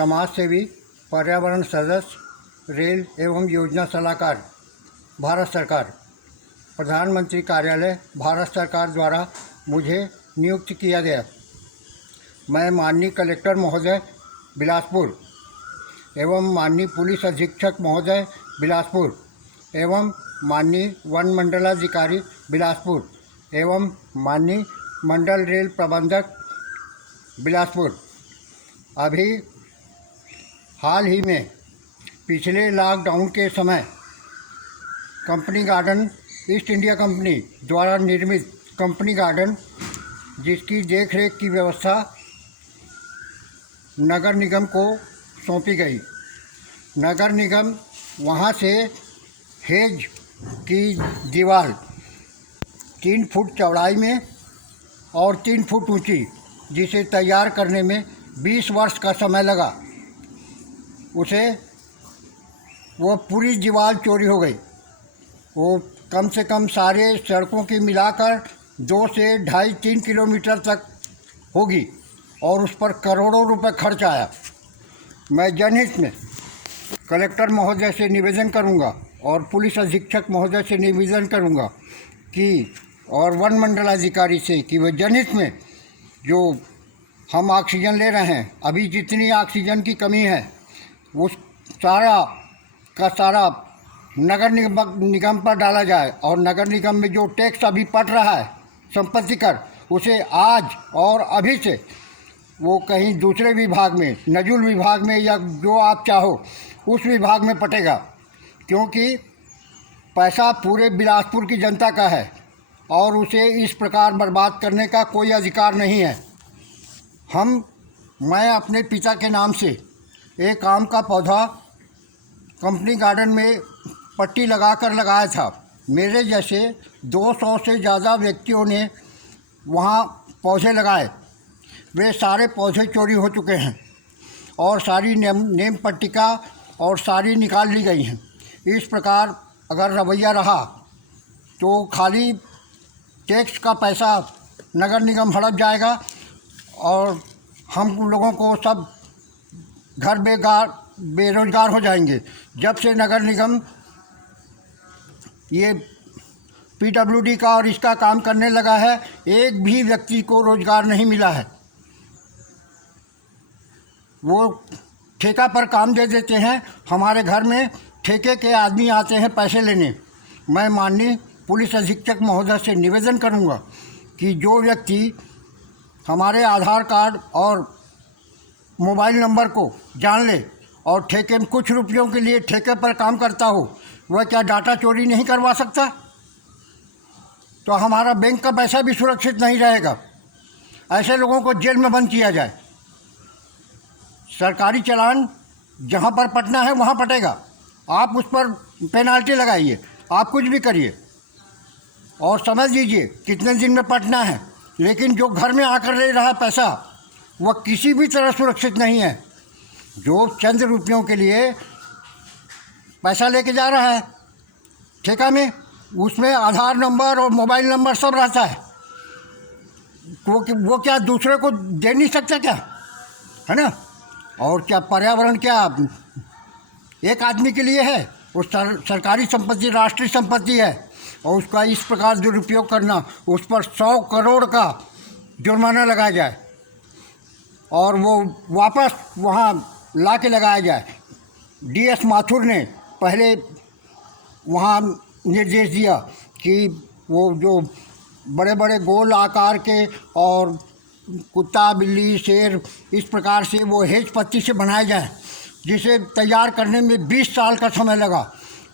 समाज सेवी, पर्यावरण सदस्य, रेल एवं योजना सलाहकार, भारत सरकार। प्रधानमंत्री कार्यालय, भारत सरकार द्वारा मुझे नियुक्त किया गया। मैं माननीय कलेक्टर महोदय बिलासपुर एवं माननीय पुलिस अधीक्षक महोदय बिलासपुर एवं माननीय वन मंडलाधिकारी बिलासपुर एवं माननीय मंडल रेल प्रबंधक बिलासपुर अभी हाल ही में पिछले लॉकडाउन के समय company garden, east India company द्वारा निर्मित कंपनी गार्डन, जिसकी देखरेख की व्यवस्था नगर निगम को सौंपी गई। नगर निगम वहां से हेज की दीवार 3 फुट चौड़ाई में और 3 फुट ऊंची, जिसे तैयार करने में 20 वर्ष का समय लगा, वो पूरी दीवार चोरी हो गई। वो कम से कम सारे सड़कों की मिलाकर 2 से 2.5-3 किलोमीटर तक होगी और उस पर करोड़ों रुपए खर्च आया। मैं जनहित में कलेक्टर महोदय से निवेदन करूंगा और पुलिस अधीक्षक महोदय से निवेदन करूंगा कि और वन मंडलाधिकारी से कि वह जनहित में जो हम ऑक्सीजन ले रहे हैं, अभी जितनी ऑक्सीजन की कमी है वो सारा का सारा नगर निगम पर डाला जाए और नगर निगम में जो टैक्स अभी पड़ रहा है संपत्ति कर, उसे आज और अभी से वो कहीं दूसरे विभाग में, नजुल विभाग में या जो आप चाहो उस विभाग में पटेगा, क्योंकि पैसा पूरे बिलासपुर की जनता का है और उसे इस प्रकार बर्बाद करने का कोई अधिकार नहीं है। मैं अपने पिता के नाम से एक आम का पौधा कंपनी गार्डन में पट्टी लगाकर लगाया था। मेरे जैसे 200 से ज़्यादा व्यक्तियों ने वहाँ पौधे लगाए। वे सारे पौधे चोरी हो चुके हैं और सारी नेम पट्टिका और सारी निकाल ली गई हैं। इस प्रकार अगर रवैया रहा तो खाली टैक्स का पैसा नगर निगम हड़प जाएगा और हम लोगों को सब घर बेरोजगार हो जाएंगे। जब से नगर निगम ये PWD का और इसका काम करने लगा है, एक भी व्यक्ति को रोजगार नहीं मिला है। वो ठेका पर काम दे देते हैं। हमारे घर में ठेके के आदमी आते हैं पैसे लेने। मैं माननीय पुलिस अधीक्षक महोदय से निवेदन करूंगा कि जो व्यक्ति हमारे आधार कार्ड और मोबाइल नंबर को जान ले और ठेके में कुछ रुपयों के लिए ठेके पर काम करता हो, वह क्या डाटा चोरी नहीं करवा सकता? तो हमारा बैंक का पैसा भी सुरक्षित नहीं रहेगा। ऐसे लोगों को जेल में बंद किया जाए। सरकारी चालान जहाँ पर पटना है वहाँ पटेगा। आप उस पर पेनाल्टी लगाइए, आप कुछ भी करिए और समझ लीजिए कितने दिन में पटना है, लेकिन जो घर में आकर ले रहा पैसा वह किसी भी तरह सुरक्षित नहीं है। जो चंद रुपयों के लिए पैसा लेके जा रहा है ठेका में, उसमें आधार नंबर और मोबाइल नंबर सब रहता है। वो क्या दूसरे को दे नहीं सकता क्या? है ना? और क्या पर्यावरण क्या एक आदमी के लिए है? वो सरकारी संपत्ति, राष्ट्रीय संपत्ति है और उसका इस प्रकार दुरुपयोग करना, उस पर 100 करोड़ का जुर्माना लगाया जाए और वो वापस वहाँ ला के लगाया जाए। DS माथुर ने पहले वहाँ निर्देश दिया कि वो जो बड़े बड़े गोल आकार के और कुत्ता, बिल्ली, शेर इस प्रकार से वो हेज पत्ती से बनाए जाए, जिसे तैयार करने में 20 साल का समय लगा।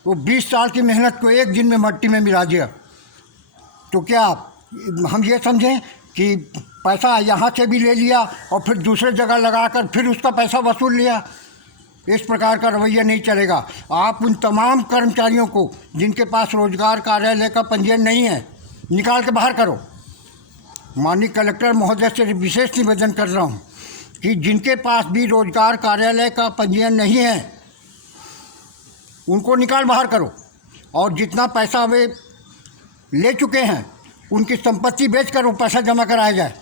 वो 20 साल की मेहनत को एक दिन में मट्टी में मिला दिया। तो क्या हम ये समझें कि पैसा यहाँ से भी ले लिया और फिर दूसरे जगह लगाकर फिर उसका पैसा वसूल लिया? इस प्रकार का रवैया नहीं चलेगा। आप उन तमाम कर्मचारियों को जिनके पास रोजगार कार्यालय का पंजीयन नहीं है, निकाल के बाहर करो। माननीय कलेक्टर महोदय से विशेष निवेदन कर रहा हूँ कि जिनके पास भी रोजगार कार्यालय का पंजीयन नहीं है उनको निकाल बाहर करो और जितना पैसा वे ले चुके हैं उनकी संपत्ति बेचकर वो पैसा जमा कराया जाए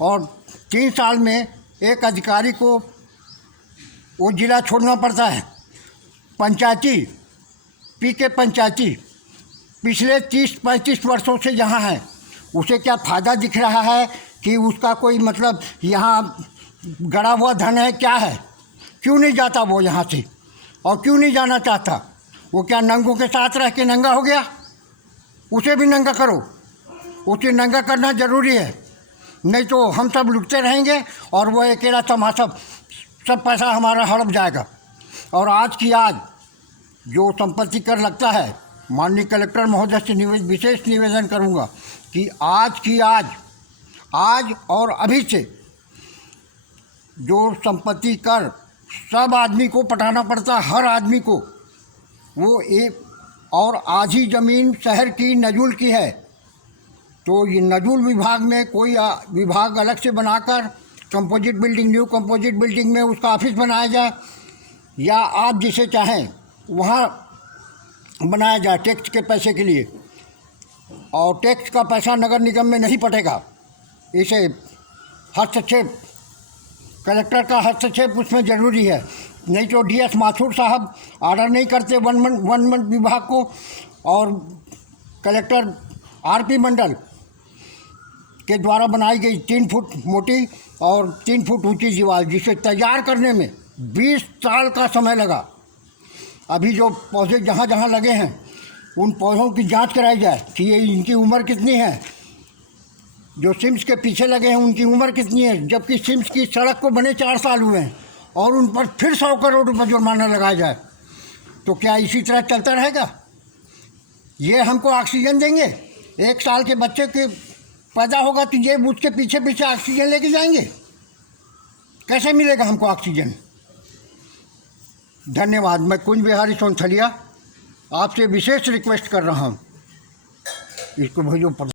और 3 साल में एक अधिकारी को वो ज़िला छोड़ना पड़ता है। पंचायती पीके पंचायती पिछले 30-35 वर्षों से यहाँ है, उसे क्या फ़ायदा दिख रहा है कि उसका कोई मतलब यहाँ गड़ा हुआ धन है क्या है? क्यों नहीं जाता वो यहाँ से, और क्यों नहीं जाना चाहता? वो क्या नंगों के साथ रह के नंगा हो गया? उसे भी नंगा करो, उसे नंगा करना ज़रूरी है, नहीं तो हम सब लुटते रहेंगे और वो अकेला तमाशा, सब पैसा हमारा हड़प जाएगा। और आज की आज जो संपत्ति कर लगता है, माननीय कलेक्टर महोदय से विशेष निवेदन करूंगा कि आज की आज और अभी से जो संपत्ति कर सब आदमी को पटाना पड़ता है, हर आदमी को। वो एक और आधी ज़मीन शहर की नजूल की है, तो ये नजूल विभाग में कोई विभाग अलग से बनाकर composite building, new composite building में उसका ऑफिस बनाया जाए, या आप जिसे चाहें वहाँ बनाया जाए टैक्स के पैसे के लिए। और टैक्स का पैसा नगर निगम में नहीं पटेगा, इसे हस्तक्षेप, कलेक्टर का हस्तक्षेप उसमें ज़रूरी है। नहीं तो डीएस माथुर साहब ऑर्डर नहीं करते वन विभाग को, और कलेक्टर आरपी मंडल के द्वारा बनाई गई 3 फुट मोटी और 3 फुट ऊंची दीवार, जिसे तैयार करने में 20 साल का समय लगा। अभी जो पौधे जहाँ जहाँ लगे हैं उन पौधों की जांच कराई जाए कि ये इनकी उम्र कितनी है। जो सिम्स के पीछे लगे हैं उनकी उम्र कितनी है, जबकि सिम्स की सड़क को बने 4 साल हुए हैं, और उन पर फिर 100 करोड़ रुपये जुर्माना लगाया जाए। तो क्या इसी तरह चलता रहेगा? ये हमको ऑक्सीजन देंगे? 1 साल के बच्चे के पैदा होगा तो ये उसके पीछे पीछे ऑक्सीजन लेके जाएंगे? कैसे मिलेगा हमको ऑक्सीजन? धन्यवाद। मैं कुंज बिहारी सोनथलिया आपसे विशेष रिक्वेस्ट कर रहा हूँ, इसको भेजो।